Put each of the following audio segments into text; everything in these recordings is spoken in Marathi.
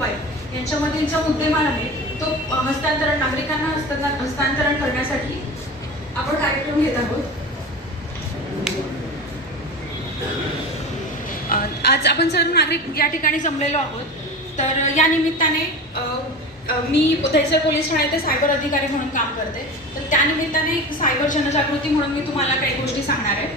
उपाय यांच्यामधील जो मुद्देमाल आहे तो हस्तांतरण नागरिकांना हस्तांतरण हस्तांतरण करण्यासाठी आपण कार्यक्रम घेत आहोत. आज आपण सर्व नागरिक या ठिकाणी जमलेलो आहोत. तर या निमित्ताने मी दहिसर पोलीस ठाणे येथे सायबर अधिकारी म्हणून काम करते. तर त्या निमित्ताने सायबर जनजागृती म्हणून मी तुम्हाला काही गोष्टी सांगणार आहे.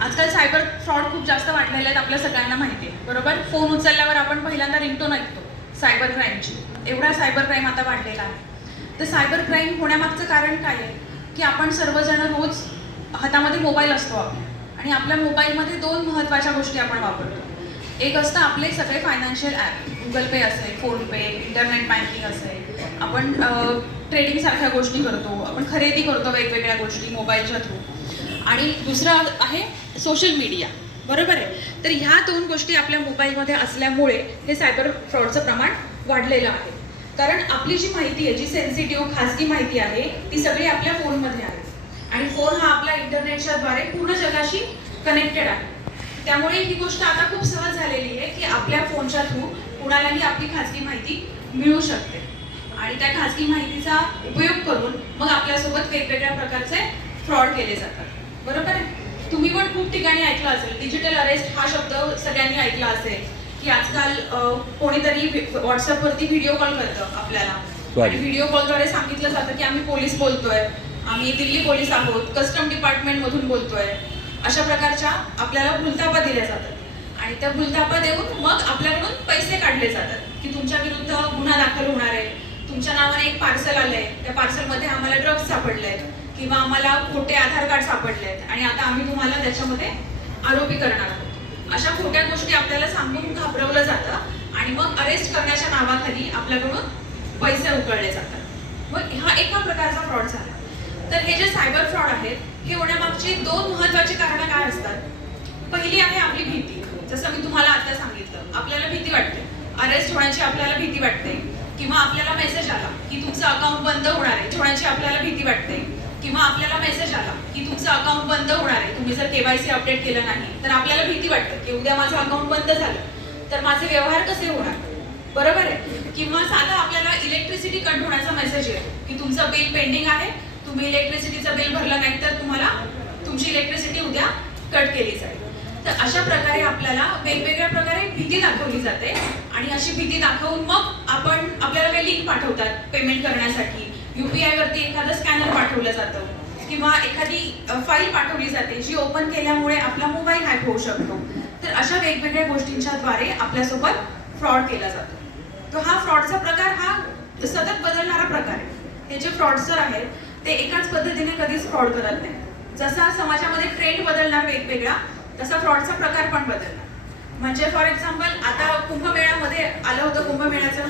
आजकाल सायबर फ्रॉड खूप जास्त वाढलेले आहेत आपल्या सगळ्यांना माहिती आहे. बरोबर? फोन उचलल्यावर आपण पहिल्यांदा रिंगटोन ऐकतो. सायबर क्राईमची एवढा सायबर क्राईम आता वाढलेला आहे. तर सायबर क्राईम होण्यामागचं कारण काय आहे? की आपण सर्वजण रोज हातामध्ये मोबाईल असतो आपल्या. आणि आपल्या मोबाईलमध्ये दोन महत्त्वाच्या गोष्टी आपण वापरतो. एक असतं आपले सगळे फायनान्शियल ॲप गुगल पे असेल फोनपे इंटरनेट बँकिंग असेल. आपण ट्रेडिंगसारख्या गोष्टी करतो. आपण खरेदी करतो वेगवेगळ्या गोष्टी मोबाईलच्या थ्रू आणि दुसरं आहे सोशल मीडिया बरोबर आहे? तर ह्या दोन गोष्टी आपल्या मोबाईलमध्ये असल्यामुळे हे सायबर फ्रॉडचं प्रमाण वाढलेलं आहे. कारण आपली जी माहिती आहे जी सेन्सिटिव्ह खाजगी माहिती आहे ती सगळी आपल्या फोनमध्ये आहे. आणि फोन हा आपला इंटरनेटच्या द्वारे पूर्ण जगाशी कनेक्टेड आहे. त्यामुळे ही गोष्ट आता खूप सहज झालेली आहे की आपल्या फोनच्या थ्रू कुणालाही आपली खाजगी माहिती मिळू शकते. आणि त्या खाजगी माहितीचा उपयोग करून मग आपल्यासोबत वेगवेगळ्या प्रकारचे फ्रॉड केले जातात. बरोबर आहे? तुम्ही पण खूप ठिकाणी ऐकलं असेल. डिजिटल अरेस्ट हा शब्द सगळ्यांनी ऐकला असेल. की आजकाल कोणीतरी व्हॉट्सअपवरती व्हिडिओ कॉल करतं आपल्याला. आणि व्हिडिओ कॉलद्वारे सांगितलं जातं की आम्ही पोलीस बोलतोय. आम्ही दिल्ली पोलीस आहोत. कस्टम डिपार्टमेंट मधून बोलतोय. अशा प्रकारच्या आपल्याला भूलतापा दिल्या जातात. आणि त्या भूलतापा देऊन मग आपल्याकडून पैसे काढले जातात. की तुमच्या विरुद्ध गुन्हा दाखल होणार आहे. तुमच्या नावाने एक पार्सल आलंय. त्या पार्सलमध्ये आम्हाला ड्रग्ज सापडले किंवा आम्हाला खोटे आधार कार्ड सापडले आहेत आणि आता आम्ही तुम्हाला त्याच्यामध्ये आरोपी करणार आहोत. अशा खोट्या गोष्टी आपल्याला सांगून घाबरवलं जातं आणि मग अरेस्ट करण्याच्या नावाखाली आपल्याकडून पैसे उकळले जातात. मग हा एका प्रकारचा फ्रॉड झाला. तर हे जे सायबर फ्रॉड आहेत हे होण्यामागची दोन महत्वाची कारणं काय असतात? पहिली आहे आपली भीती. जसं मी तुम्हाला आता सांगितलं आपल्याला भीती वाटते. अरेस्ट होण्याची आपल्याला भीती वाटते. किंवा आपल्याला मेसेज आला की तुमचं अकाउंट बंद होणार आहे होण्याची आपल्याला भीती वाटते. किंवा आपल्याला मेसेज आला की तुमचं अकाउंट बंद होणार आहे तुम्ही जर केवायसी अपडेट केलं नाही तर आपल्याला भीती वाटते की उद्या माझं अकाउंट बंद झालं तर माझे व्यवहार कसे होणार? बरोबर आहे? किंवा साधा आपल्याला इलेक्ट्रिसिटी कट होण्याचा मेसेज येतो की तुमचं बिल पेंडिंग आहे तुम्ही इलेक्ट्रिसिटीचं बिल भरलं नाही तर तुम्हाला तुमची इलेक्ट्रिसिटी उद्या कट केली जाईल. तर अशा प्रकारे आपल्याला वेगवेगळ्या प्रकारे भीती दाखवली जाते आणि अशी भीती दाखवून मग आपण आपल्याला काही लिंक पाठवतात पेमेंट करण्यासाठी. युपीआय वरती एखादं स्कॅनर पाठवलं जातं. किंवा एखादी फाईल पाठवली जाते जी ओपन केल्यामुळे आपला मोबाईल हॅक होऊ शकतो. तर अशा वेगवेगळ्या गोष्टींच्या द्वारे आपल्यासोबत फ्रॉड केला जातो. तो हा फ्रॉडचा प्रकार हा सतत बदलणारा प्रकार आहे. हे जे फ्रॉडसर आहेत ते एकाच पद्धतीने कधीच फ्रॉड करत नाही जसा समाजामध्ये ट्रेंड बदलणार वेगवेगळा तसा फ्रॉडचा प्रकार पण बदलणार. म्हणजे फॉर एक्झाम्पल आता कुंभमेळ्यामध्ये आलं होतं कुंभमेळ्याचं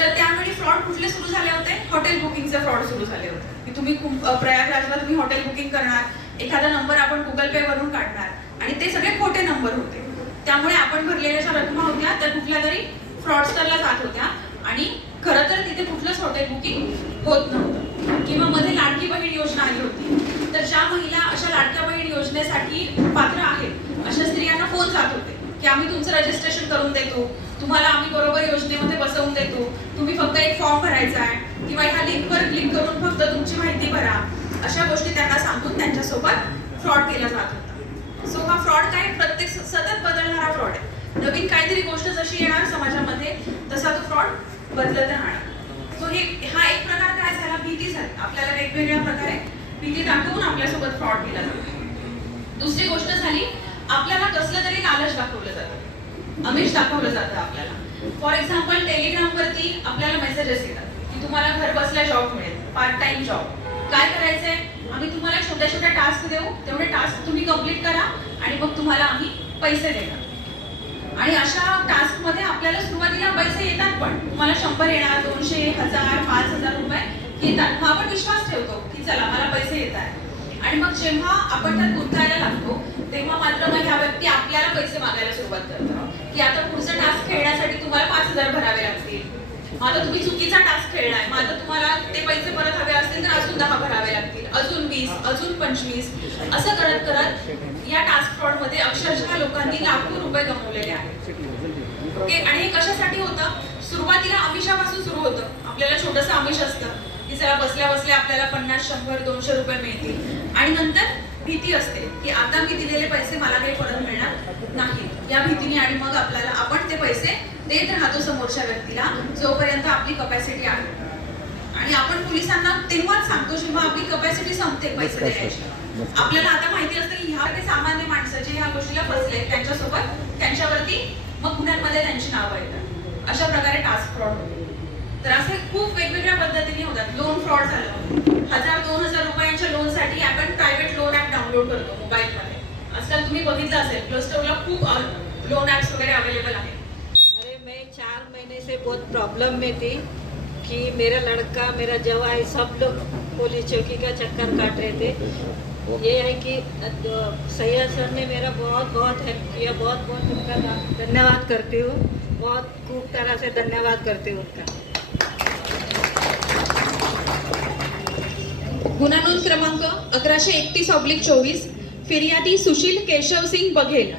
तर त्यावेळी फ्रॉड कुठले सुरू झाले होते? हॉटेल बुकिंगचे फ्रॉड सुरू झाले होते. की तुम्ही प्रयागराजला तुम्ही हॉटेल बुकिंग करणार एखादा नंबर आपण गुगल पे वरून काढणार आणि ते सगळे खोटे नंबर होते. त्यामुळे आपण भरलेल्या ज्या रकमा होत्या त्या कुठल्या तरी फ्रॉडस्टरला जात होत्या आणि खरं तर तिथे कुठलंच हॉटेल बुकिंग होत नव्हतं. किंवा मध्ये लाडकी बहीण योजना आली होती. तर ज्या महिला अशा लाडक्या बहीण योजनेसाठी पात्र आहेत अशा स्त्रियांना फोन जात होते की आम्ही तुमचं रजिस्ट्रेशन करून देतो तुम्हाला आम्ही बरोबर योजनेमध्ये बसवून देतो. तुम्ही फक्त एक फॉर्म भरायचा आहे. किंवा ह्या लिंकवर क्लिक करून फक्त तुमची माहिती भरा. अशा गोष्टी त्यांना सांगून त्यांच्यासोबत फ्रॉड केला जात होता. सो हा फ्रॉड काय? प्रत्येक सतत बदलणारा फ्रॉड आहे. नवीन काहीतरी गोष्ट जशी येणार समाजामध्ये तसा तो फ्रॉड बदलत राहणार. सो हे हा एक प्रकार काय झाला? भीती झाली. आपल्याला वेगवेगळ्या प्रकारे भीती दाखवून आपल्यासोबत फ्रॉड केला जातो. दुसरी गोष्ट झाली आपल्याला कसलं तरी लालच दाखवलं जातं. अमिष दाखवलं जातं आपल्याला. फॉर एक्झाम्पल टेलिग्राम वरती आपल्याला मेसेजेस येतात. की तुम्हाला घर बसल्या जॉब मिळेल पार्ट टाइम जॉब काय करायचंय? आम्ही तुम्हाला छोट्या छोट्या टास्क देऊ. तेवढे टास्क तुम्ही कंप्लीट करा आणि मग तुम्हाला आम्ही पैसे देणार. आणि अशा टास्कमध्ये आपल्याला सुरुवातीला पैसे येतात पण. तुम्हाला शंभर येणार दोनशे हजार पाच हजार रुपये येतात. मग आपण विश्वास ठेवतो की चला मला पैसे येत आहे आणि मग जेव्हा आपण त्यात गुंतायला लागतो तेव्हा मात्र मग ह्या व्यक्ती आपल्याला पैसे मागायला सुरुवात करतात की आता पुढचा टास्क खेळण्यासाठी तुम्हाला पाच हजार भरावे लागतील. आता तुम्ही चुकीचा टास्क खेळलाय. मग आता तुम्हाला ते पैसे परत हवे असतील तर अजून दहा भरावे लागतील. अजून वीस अजून पंचवीस असं करत करत या टास्क फ्रॉडमध्ये अक्षरशः लोकांनी लाखो रुपये गमावलेले आहेत. ओके? आणि हे कशासाठी होतं? सुरुवातीला आमिषापासून सुरू होतं. आपल्याला छोटंसं आमिष असतं की चला बसल्या बसल्या आपल्याला पन्नास शंभर दोनशे रुपये मिळतील. आणि नंतर भीती असते की आता मी दिलेले पैसे मला काही परत मिळणार नाही भीतीने आणि मग आपल्याला आपण ते पैसे देत राहतो समोरच्या व्यक्तीला जोपर्यंत आपली कपॅसिटी आहे. आणि आपण पोलिसांना तेव्हाच सांगतो जेव्हा आपली कपॅसिटी संपते पैसे द्यायची आपल्याला आता माहिती असतं की ह्या काही सामान्य माणसं जे ह्या गोष्टीला फसले त्यांच्यासोबत त्यांच्यावरती मग गुन्ह्यांमध्ये त्यांची नावं येतात. अशा प्रकारे टास्क फ्रॉड होतो. तर असे खूप वेगवेगळ्या पद्धतीने होतात. लोन फ्रॉड झालं. हजार दोन हजार रुपयांच्या लोनसाठी आपण प्रायव्हेट लोन ऍप डाउनलोड करतो मोबाईलमध्ये आजकाल तुम्ही बघितलं असेल प्ले स्टोरला खूप लोन ऍप्स वगैरह अवेलेबल है अरे मैं चार महीने से बहुत प्रॉब्लम में थी कि मेरा लड़का मेरा जवाई सब लोग पुलिस चौकी का चक्कर काट रहे थे। ये है कि सैयद सर ने मेरा बहुत बहुत हेल्प किया बहुत बहुत उनका धन्यवाद करती हूँ। बहुत खूब तरह से धन्यवाद करती हूँ उनका। गुन्हा नोंद क्रमांक अकराशे एकतीस ऑब्लिक चोवीस फिर्यादी सुशील केशवसिंग बघेल.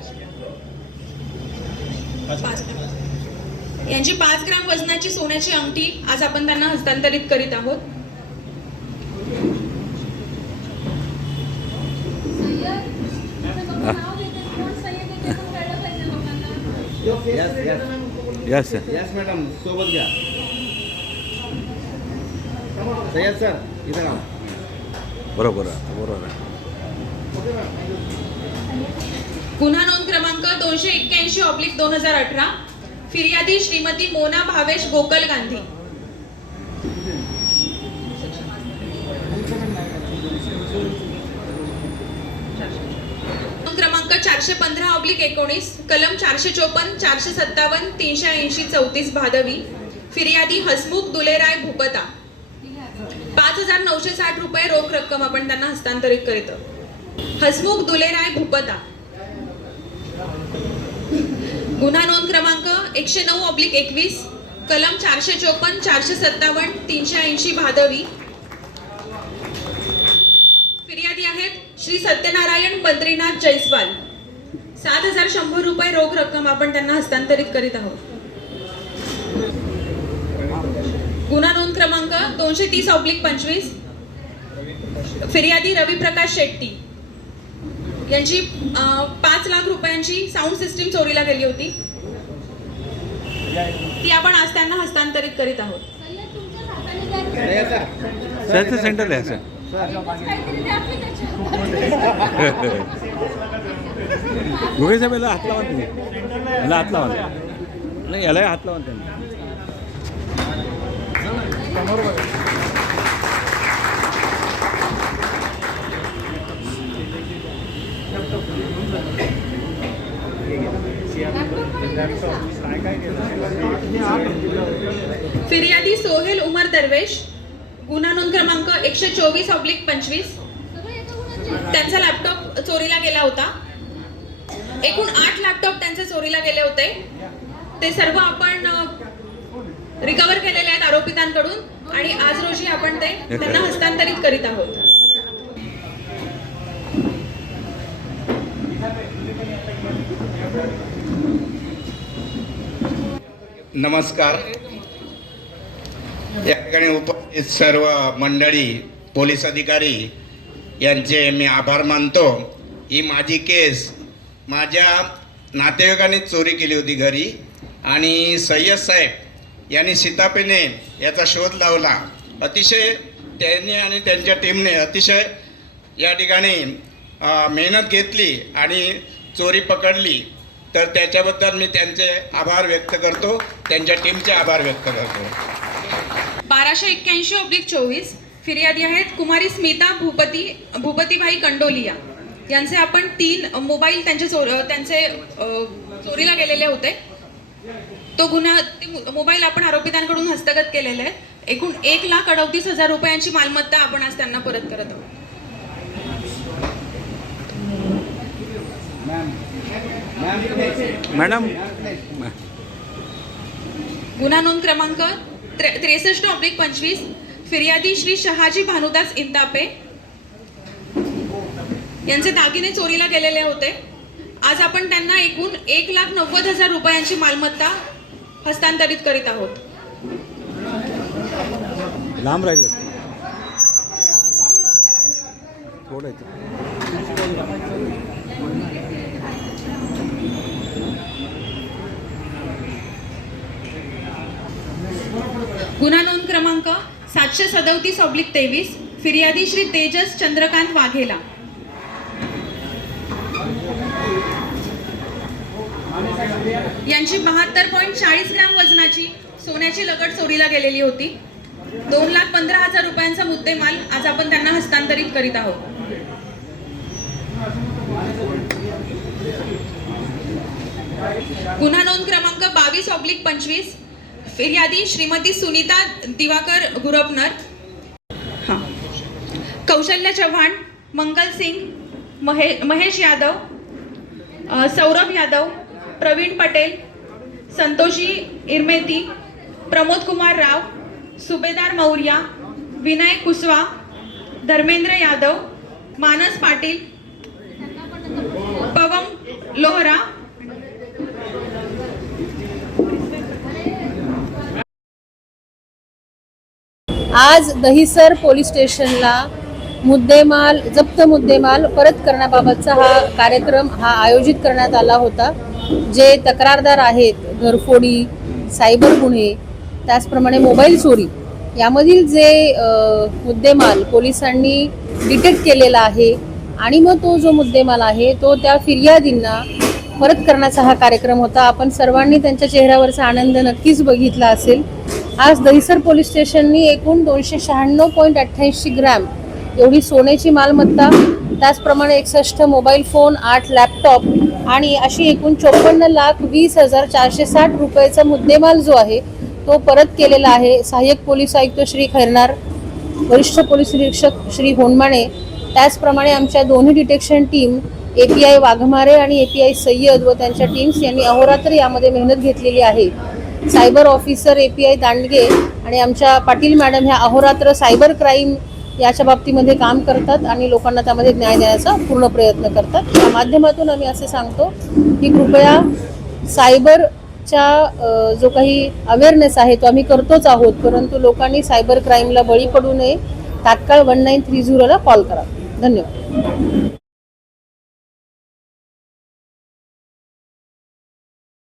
यांची पाच ग्राम वजनाची सोन्याची अंगठी आज आपण त्यांना हस्तांतरित करीत आहोत. Yes yes yes yes madam सोबत घ्या. सय्यद सर इथं बरोबर आहे बरोबर आहे. गुन्हा नोंद क्रमांक दोनशे एक्क्याऐंशी ऑब्लिक दोन हजार अठरा. फिर्यादी श्रीमती मोना भावेश गोकल गांधी. नोंद क्रमांक चारशे पंधरा ऑब्लिक एकोणीस कलम चारशे चोपन्न चारशे सत्तावन्न तीनशे ऐंशी चौतीस भादवी. फिर्यादी हसमुख दुलेराय भूपता. पाच हजार नऊशे साठ रुपये रोख रक्कम आपण त्यांना हस्तांतरित करीत हसमुख दुलेराय भूपता. गुन्हा नोंद क्रमांक एकशे नऊ ऑब्लिक एकवीस कलम चारशे चोपन्न चारशे सत्तावन्न तीनशे ऐंशी भादवी. फिर्यादी आहेत श्री सत्यनारायण बद्रीनाथ जैस्वाल. सात हजार शंभर रुपये रोख रक्कम आपण त्यांना हस्तांतरित करीत आहोत. गुन्हा नोंद क्रमांक दोनशे तीस ऑब्लिक पंचवीस. फिर्यादी रविप्रकाश शेट्टी. यांची पाच लाख रुपयांची साऊंड सिस्टीम चोरीला गेली होती. ती आपण आज त्यांना हस्तांतरित करीत आहोत. सेंटर आहे सर. गुगे साहेब याला हात लावा तुम्ही. याला हात लावा. नाही याला हात लावा त्यांनी. फिर्यादी सोहेल उमर दरवेश गुन्हा नोंद क्रमांक एकशे चोवीस ऑब्लिक पंचवीस. त्यांचा लॅपटॉप चोरीला गेला होता. एकूण आठ लॅपटॉप त्यांचे चोरीला गेले होते. ते सर्व आपण रिकवर केलेले आहेत आरोपितांकडून आणि आज रोजी आपण ते त्यांना हस्तांतरित करीत आहोत. नमस्कार. या ठिकाणी उपस्थित सर्व मंडळी पोलीस अधिकारी यांचे मी आभार मानतो. ही माझी केस माझ्या नातेवाईकांनी चोरी केली होती घरी आणि सय्यद साहेब यांनी सीतापेने याचा शोध लावला. अतिशय त्यांनी आणि त्यांच्या टीमने अतिशय या ठिकाणी मेहनत घेतली आणि चोरी पकडली. तर त्याच्याबद्दल मी त्यांचे आभार व्यक्त करतो. त्यांच्या टीमचे आभार व्यक्त करतो. बाराशे एक्क्याऐंशी ऑब्लिक चोवीस फिर्यादी आहेत. कुमारी स्मिता भूपती भूपतीभाई कंडोलिया. यांचे आपण तीन मोबाईल त्यांचे चोर त्यांचे चोरीला गेलेले होते. तो गुन्हा मोबाईल आपण आरोपितांकडून हस्तगत केलेले आहे एकूण एक लाख अडतीस हजार रुपयांची मालमत्ता आपण आज त्यांना परत करत आहोत. मॅडम गुन्हा नोंद क्रमांक त्रे त्रेसष्ट ऑब्लिक पंचवीस फिर्यादी श्री शहाजी भानुदास इंतापे यांचे दागिने चोरीला गेलेले होते. आज आपण त्यांना एकूण एक लाख नव्वद हजार रुपयांची मालमत्ता हस्तांतरित करीत आहोत. लांब राहिलं. थोडं गुन्हा नोंद क्रमांक सातशे सदोतीस ऑब्लिक तेवीस फिर्यादी श्री तेजस चंद्रकांत वाघेला. यांची बहात्तर पॉईंट चाळीस ग्रॅम वजनाची सोन्याची लगड चोरीला गेलेली होती. दोन लाख पंधरा हजार रुपयांचा मुद्देमाल आज आपण त्यांना हस्तांतरित करीत आहोत. गुन्हा नोंद क्रमांक बावीस ऑब्लिक पंचवीस फिर्यादी श्रीमती सुनीता दिवाकर गुरपनर। हां। कौशल्य चव्हाण मंगल सिंग महे महेश यादव सौरभ यादव प्रवीण पटेल संतोषी इरमेती प्रमोद कुमार राव सुभेदार मौर्या विनय कुसवा धर्मेंद्र यादव मानस पाटील पवम लोहरा आज दहिसर पोलीस स्टेशनला मुद्देमाल जप्त मुद्देमाल परत करण्याबाबतचा हा कार्यक्रम हा आयोजित करण्यात आला होता. जे तक्रारदार आहेत घरफोडी सायबर गुन्हे त्याचप्रमाणे मोबाईल चोरी यामधील जे मुद्देमाल पोलिसांनी डिटेक्ट केलेला आहे आणि मग तो जो मुद्देमाल आहे तो त्या फिर्यादींना परत करण्याचा हा कार्यक्रम होता. आपण सर्वांनी त्यांच्या चेहऱ्यावरचा आनंद नक्कीच बघितला असेल. आज दहिसर पोलीस स्टेशननी एकूण दोनशे शहाण्णव पॉईंट अठ्ठ्याऐंशी ग्रॅम एवढी सोन्याची मालमत्ता त्याचप्रमाणे एकसष्ट मोबाईल फोन आठ लॅपटॉप आणि अशी एकूण चोपन्न लाख वीस हजार चारशे साठ रुपयाचा मुद्देमाल जो आहे तो परत केलेला आहे. सहाय्यक पोलीस आयुक्त श्री खैरनार वरिष्ठ पोलीस निरीक्षक श्री होनमाणे त्याचप्रमाणे आमच्या दोन्ही detection team A P I Waghmare आणि ए पी आय सय्यद व त्यांच्या टीम्स यांनी अहोरात्र यामध्ये मेहनत घेतलेली आहे. Cyber officer A P I Dandge आणि आमच्या पाटील मॅडम ह्या अहोरात्र सायबर क्राईम याच्या बाबतीमध्ये काम करतात आणि लोकांना त्यामध्ये न्याय देण्याचा पूर्ण प्रयत्न करतात. या माध्यमातून आम्ही असे सांगतो की कृपया सायबरच्या जो काही अवेअरनेस आहे तो आम्ही करतोच आहोत परंतु लोकांनी सायबर क्राईमला बळी पडू नये. तात्काळ वन नाईन थ्री झिरोला कॉल करा. धन्यवाद.